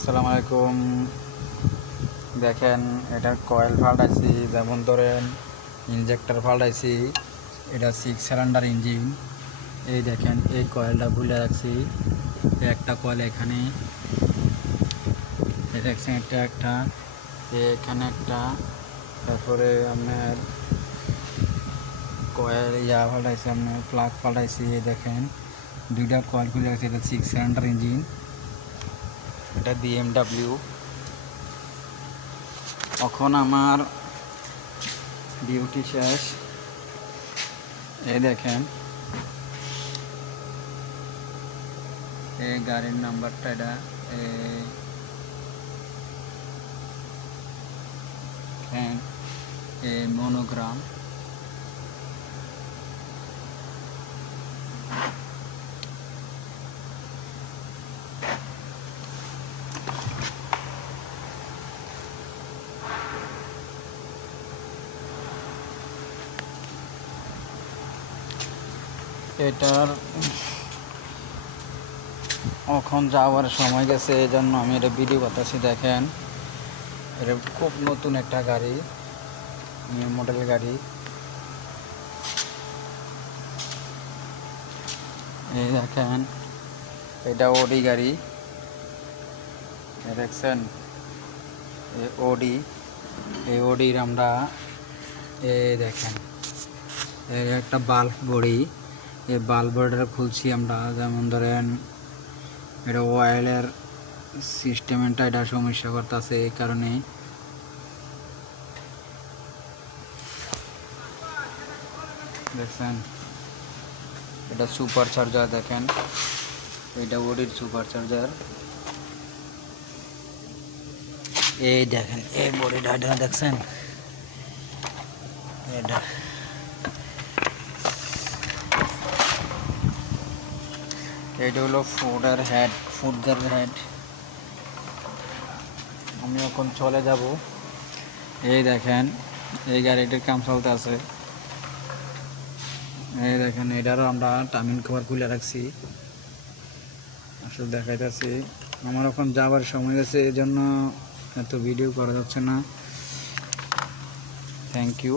আসসালামু আলাইকুম। দেখেন এটার কয়েল পাল্টাইছি, যেমন ধরেন ইনজেক্টর পাল্টাইছি। এটা 6 সিলিন্ডার ইঞ্জিন। এই দেখেন এই কয়েলটা খুলে রাখছি, একটা কয়েল এখানে দেখছেন, এটা একটা, এখানে একটা। তারপরে আপনার কয়েল পাল্টাইছি, আপনার প্লাগ পাল্টাইছি। এই দেখেন দুইটা কয়েল খুলে রাখছি। এটা 6 সিলিন্ডার ইঞ্জিন, এটা BMW। এখন আমার ডিউটি শেষ। এই দেখেন এই গাড়ির নাম্বারটা, এটা মনোগ্রাম। এটার এখন যাওয়ার সময় গেছে, এই জন্য আমি এটা ভিডিও করতেছি। দেখেন এটা খুব নতুন একটা গাড়ি, নিউ মডেল গাড়ি। এই দেখেন এটা ওডি গাড়ি, দেখছেন ওডি। এই ওডির আমরা এই দেখেন এর একটা বাল্ব বডি, এই বাল্ব বডিটা খুলছি আমরা। যেমন ধরেন এটা অয়েলের সিস্টেমটা এটা সমস্যা করতেছে, এই কারণে। দেখছেন এটা সুপার চার্জার, দেখেন এটা ওডির সুপার চার্জার। এই দেখেন এই বডিটা দেখছেন, এটা এটা হলো ফুডের হেড, ফুডের হেড। আমি এখন চলে যাব। এই দেখেন এই গাড়িটির কাম চলতে আছে। এই দেখেন এটারও আমরা টামিন কভার খুলে রাখছি, আসলে দেখাইতেছি। আমার এখন যাওয়ার সময় গেছে, এই জন্য এত ভিডিও করা যাচ্ছে না। Thank you.